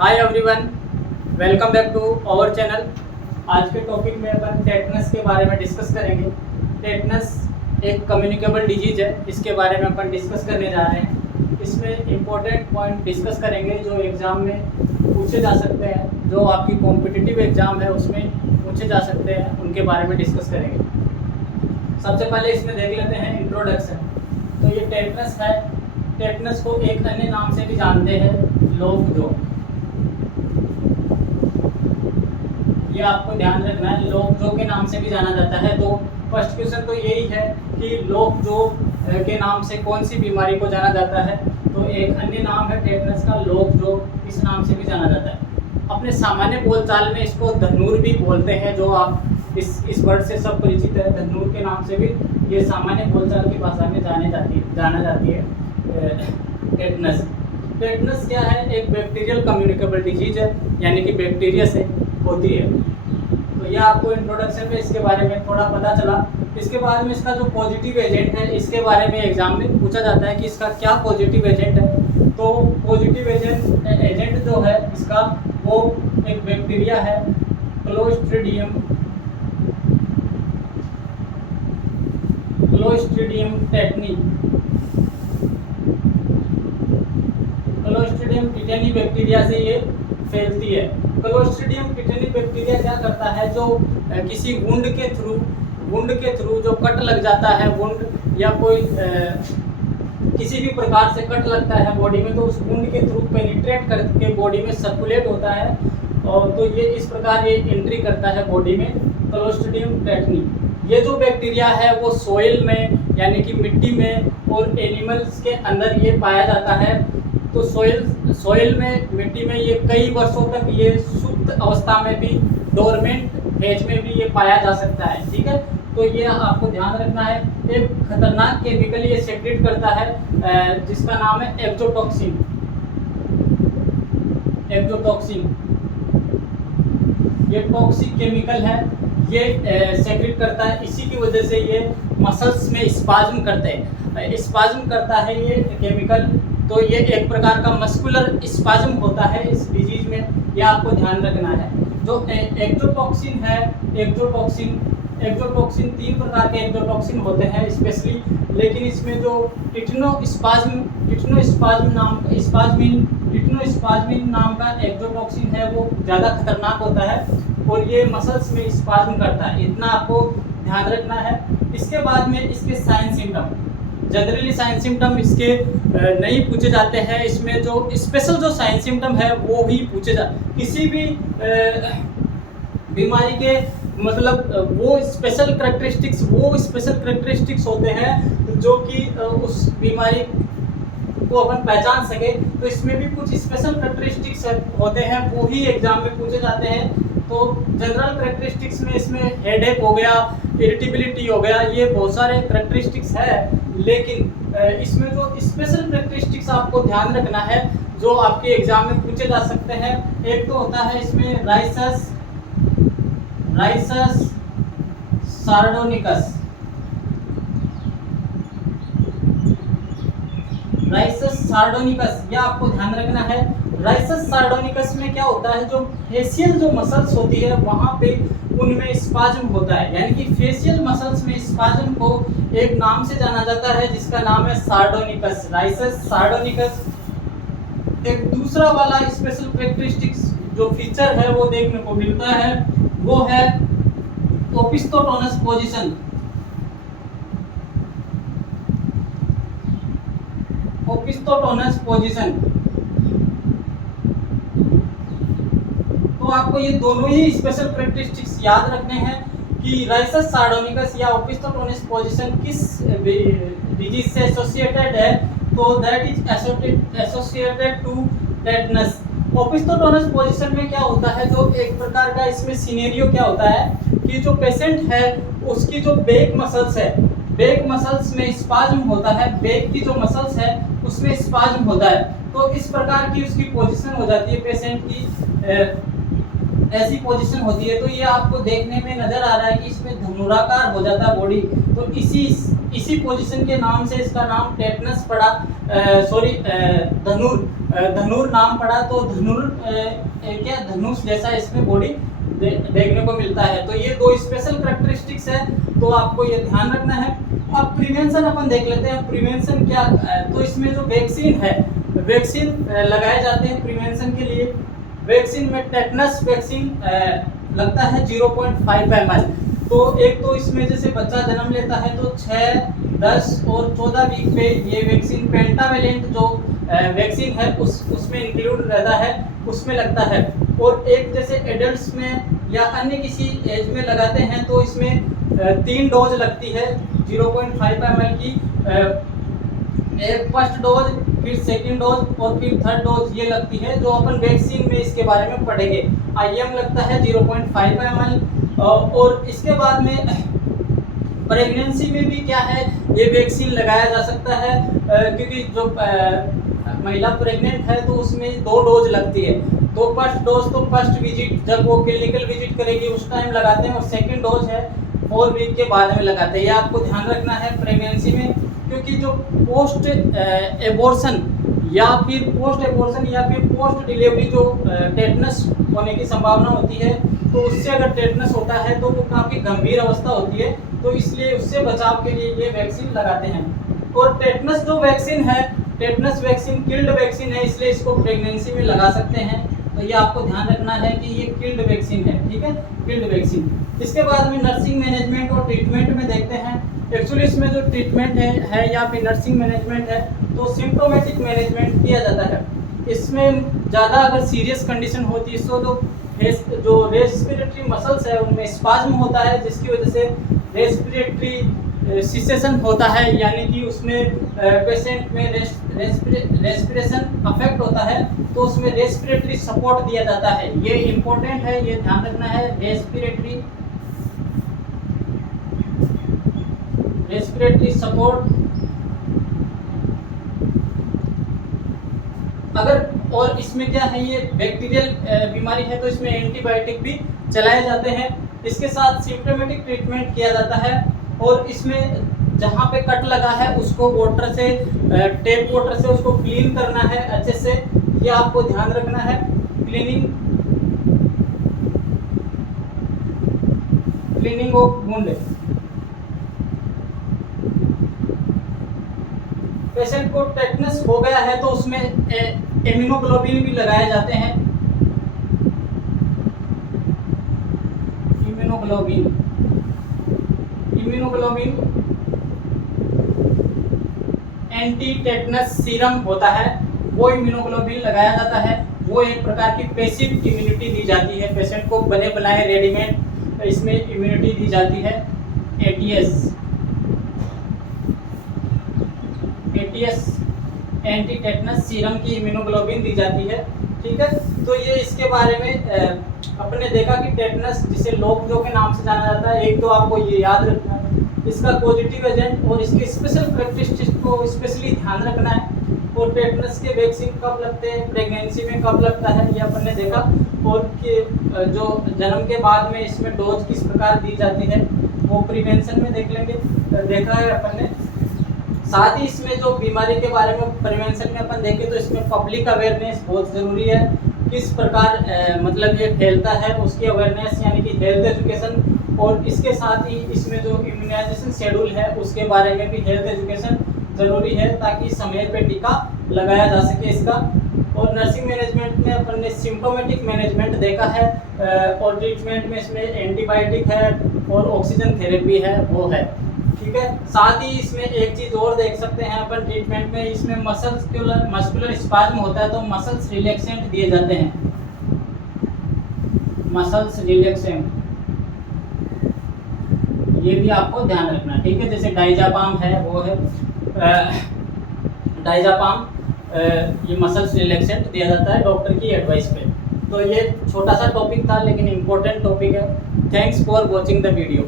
Hi everyone, welcome back to our channel. आज के topic में अपन टेटनस के बारे में डिस्कस करेंगे। टेटनस एक कम्युनिकेबल डिजीज है, इसके बारे में अपन डिस्कस करने जा रहे हैं। इसमें इम्पोर्टेंट पॉइंट डिस्कस करेंगे जो एग्ज़ाम में पूछे जा सकते हैं, जो आपकी कॉम्पिटिटिव एग्ज़ाम है उसमें पूछे जा सकते हैं, उनके बारे में डिस्कस करेंगे। सबसे पहले इसमें देख लेते हैं इंट्रोडक्शन। तो ये टेटनस है। टेटनस को एक अन्य नाम से भी जानते हैं, लोकजो। ये आपको ध्यान रखना है, लोकजो के नाम से भी जाना जाता है। तो फर्स्ट क्वेश्चन तो यही है कि लोकजो के नाम से कौन सी बीमारी को जाना जाता है। तो एक अन्य नाम है टेटनस का, लोकजो, इस नाम से भी जाना जाता है। अपने सामान्य बोलचाल में इसको धन्नूर भी बोलते हैं, जो आप इस वर्ड से सब परिचित है। धन्नूर के नाम से भी ये सामान्य बोलचाल की भाषा में जाना जाती है टेटनस। टेटनस क्या है? एक बैक्टीरियल कम्युनिकेबल डिजीज है, यानी कि बैक्टीरिया से होती है। तो यह आपको इंट्रोडक्शन में इसके बारे में थोड़ा पता चला। इसके बाद में इसका जो पॉजिटिव एजेंट है, इसके बारे में एग्जाम में पूछा जाता है कि इसका क्या पॉजिटिव एजेंट है। तो पॉजिटिव एजेंट जो है इसका, वो एक बैक्टीरिया है, clostridium tetani. Clostridium tetani bacteria से ये फैलती है। क्लोस्ट्रीडियम टेटनी बैक्टीरिया क्या करता है, जो किसी वुंड के थ्रू जो कट लग जाता है, वुंड या कोई किसी भी प्रकार से कट लगता है बॉडी में, तो उस वुंड के थ्रू पेनिट्रेट करके बॉडी में सर्कुलेट होता है। और तो ये इस प्रकार ये एंट्री करता है बॉडी में, क्लोस्ट्रीडियम टेटनी। ये जो बैक्टीरिया है वो सोइल में, यानी कि मिट्टी में, और एनिमल्स के अंदर ये पाया जाता है। तो सोइल में, मिट्टी में ये कई वर्षों तक ये सुप्त अवस्था में भी, डोरमेंट फेज में भी ये पाया जा सकता है। ठीक है, तो ये आपको ध्यान रखना है। एक खतरनाक केमिकल ये सेक्रेट करता है, जिसका नाम है एक्सोटॉक्सिन। ये टॉक्सिक केमिकल है, ये सेक्रेट करता है। इसी की वजह से ये मसल्स में स्पाज्म करता है ये केमिकल। तो ये एक प्रकार का मस्कुलर स्पाज्म होता है इस डिजीज में, ये आपको ध्यान रखना है। जो एक्सोटॉक्सिन है, एक्सोटॉक्सिन 3 प्रकार के एक्सोटॉक्सिन होते हैं स्पेशली, लेकिन इसमें जो टिट्नोस्पाज्मिन नाम का एक्सोटॉक्सिन है वो ज़्यादा खतरनाक होता है, और ये मसल्स में स्पाज्म करता है। इतना आपको ध्यान रखना है। इसके बाद में इसके sign symptom, generally sign symptom इसके नहीं पूछे जाते हैं। इसमें जो स्पेशल जो साइन सिम्टम है वो ही पूछे किसी भी बीमारी के, मतलब वो स्पेशल करेक्टरिस्टिक्स होते हैं जो कि उस बीमारी को अपन पहचान सके। तो इसमें भी कुछ स्पेशल करेक्टरिस्टिक्स होते हैं, वो ही एग्जाम में पूछे जाते हैं। तो जनरल करेक्टरिस्टिक्स में इसमें हेडेक हो गया, इरिटेबिलिटी हो गया, ये बहुत सारे करेक्टरिस्टिक्स है। लेकिन इसमें जो स्पेशल करेक्टरिस्टिक्स आपको ध्यान रखना है, जो आपके एग्जाम में पूछे जा सकते हैं, एक तो होता है इसमें राइसस सार्डोनिकस। यह आपको ध्यान रखना है। राइसस सार्डोनिकस में क्या होता है, जो फेशियल जो मसल्स होती है वहां पे उनमें स्पाज्म होता है, यानी कि फेशियल मसल्स में स्पाज्म को एक नाम से जाना जाता है जिसका नाम है सार्डोनिकस, राइसस सार्डोनिकस। एक दूसरा वाला स्पेशल कैरेक्टरिस्टिक्स जो फीचर है वो देखने को मिलता है, वो है ओपिस्टोटोनस पोजीशन। तो आपको ये दोनों ही स्पेशल कैरेक्टरिस्टिक्स याद रखने हैं कि राइसस सार्डोनिकस या ओपिस्टोटोनस पोजीशन किस डिजीज से एसोसिएटेड है। तो that is associated to tetanus. Opisthotonus position में क्या होता है, जो एक प्रकार का इसमें सिनेरियो क्या होता है कि जो पेशेंट है उसकी जो बैक मसल्स में स्पाज्म होता है, बैक की जो मसल्स है उसमें स्पाज्म होता है। तो इस प्रकार की उसकी पोजीशन हो जाती है, पेशेंट की ऐसी पोजीशन होती है। तो ये आपको देखने में नजर आ रहा है कि इसमें धनुराकार हो जाता है बॉडी, तो इसी पोजीशन के नाम से इसका नाम टेटनस पड़ा, धनुर नाम पड़ा। तो धनुष जैसा इसमें बॉडी देखने को मिलता है। तो ये दो स्पेशल कैरेक्टरिस्टिक्स है, तो आपको ये ध्यान रखना है। अब प्रिवेंशन अपन देख लेते हैं। प्रिवेंशन क्या, तो इसमें जो वैक्सीन है, वैक्सीन लगाए जाते हैं प्रिवेंशन के लिए। वैक्सीन में टेटनस वैक्सीन लगता है 0.5 ml। तो एक तो इसमें जैसे बच्चा जन्म लेता है तो 6, 10 और 14 वीक पे ये वैक्सीन पेंटावेलेंट जो वैक्सीन है उसमें इंक्लूड रहता है, उसमें लगता है। और एक जैसे एडल्ट्स में या अन्य किसी एज में लगाते हैं तो इसमें 3 डोज लगती है 0.5 ml की। एक फर्स्ट डोज, फिर सेकंड डोज और फिर थर्ड डोज ये लगती है, जो अपन वैक्सीन में इसके बारे में पढ़ेंगे। IM लगता है 0.5 ml। और इसके बाद में प्रेगनेंसी में भी क्या है, ये वैक्सीन लगाया जा सकता है, क्योंकि जो महिला प्रेग्नेंट है तो उसमें 2 डोज लगती है। तो फर्स्ट डोज तो फर्स्ट विजिट, जब वो क्लिनिकल विजिट करेगी उस टाइम लगाते हैं, और सेकंड डोज है 4 वीक के बाद में लगाते हैं। ये आपको ध्यान रखना है प्रेगनेंसी में, क्योंकि जो पोस्ट एबॉर्शन या फिर पोस्ट डिलीवरी जो टेटनस होने की संभावना होती है, तो उससे अगर टेटनस होता है तो वो काफ़ी गंभीर अवस्था होती है, तो इसलिए उससे बचाव के लिए ये वैक्सीन लगाते हैं। और टेटनस जो वैक्सीन है, टेटनस वैक्सीन किल्ड वैक्सीन है, इसलिए इसको प्रेगनेंसी में लगा सकते हैं। तो ये आपको ध्यान रखना है कि ये किल्ड वैक्सीन है, ठीक है, किल्ड वैक्सीन। इसके बाद में नर्सिंग मैनेजमेंट और ट्रीटमेंट में देखते हैं। एक्चुअली इसमें जो ट्रीटमेंट है या फिर नर्सिंग मैनेजमेंट है, तो सिम्प्टोमेटिक मैनेजमेंट किया जाता है। इसमें ज़्यादा अगर सीरियस कंडीशन होती है तो जो रेस्पिरेटरी मसल्स है उनमें स्पाज्म होता है, जिसकी वजह से रेस्पिरेटरी सिसेशन होता है, यानी कि उसमें पेशेंट में रेस्पिरेशन अफेक्ट होता है, तो उसमें रेस्पिरेटरी सपोर्ट दिया जाता है। ये इम्पोर्टेंट है, ये ध्यान रखना है। रेस्पिरेटरी सपोर्ट अगर, और इसमें क्या है, ये बैक्टीरियल बीमारी है तो इसमें एंटीबायोटिक भी चलाए जाते हैं। इसके साथ सिम्प्टोमेटिक ट्रीटमेंट किया जाता है, और इसमें जहाँ पे कट लगा है उसको वाटर से, टेप वाटर से उसको क्लीन करना है अच्छे से। ये आपको ध्यान रखना है। Cleaning of wound. पेशेंट को टेटनस हो गया है तो उसमें इम्यूनोग्लोबिन भी लगाए जाते हैं। इम्यूनोग्लोबिन एंटी टेटनस सीरम होता है, वो इम्यूनोग्लोबिन लगाया जाता है। वो एक प्रकार की पैसिव इम्यूनिटी दी जाती है पेशेंट को, बने बनाए रेडीमेड इसमें इम्यूनिटी दी जाती है। एटीएस एंटी टेटनस सीरम की इम्यूनोग्लोबिन दी जाती है, ठीक है। तो ये इसके बारे में अपने देखा कि टेटनस जिसे लोकजो के नाम से जाना जाता है। एक तो आपको ये याद रखना है इसका पॉजिटिव एजेंट और इसके स्पेशल कैरेक्टरिस्टिक्स को स्पेशली ध्यान रखना है। और टेटनस के वैक्सीन कब लगते हैं, प्रेगनेंसी में कब लगता है, ये अपन ने देखा। और कि जो जन्म के बाद में इसमें डोज किस प्रकार दी जाती है वो प्रिवेंशन में देख लेंगे, देखा है अपन ने। साथ ही इसमें जो बीमारी के बारे में प्रिवेंशन में अपन देखें तो इसमें पब्लिक अवेयरनेस बहुत ज़रूरी है। किस प्रकार मतलब ये फैलता है उसकी अवेयरनेस, यानी कि हेल्थ एजुकेशन। और इसके साथ ही इसमें जो इम्यूनाइजेशन शेड्यूल है उसके बारे में भी हेल्थ एजुकेशन ज़रूरी है, ताकि समय पे टीका लगाया जा सके इसका। और नर्सिंग मैनेजमेंट में अपन ने सिम्प्टोमेटिक मैनेजमेंट देखा है, और ट्रीटमेंट में इसमें एंटीबायोटिक है और ऑक्सीजन थेरेपी है, वो है, ठीक है। साथ ही इसमें एक चीज़ और देख सकते हैं अपन ट्रीटमेंट में, इसमें मस्कुलर स्पाज्म होता है तो मसल्स रिलैक्सेंट दिए जाते हैं। मसल्स रिलैक्सेंट ये भी आपको ध्यान रखना, ठीक है। जैसे डाइजापाम है, वो है डाइजापाम, ये मसल्स रिलैक्सेंट दिया जाता है डॉक्टर की एडवाइस पे। तो ये छोटा सा टॉपिक था लेकिन इम्पोर्टेंट टॉपिक है। Thanks for watching the video.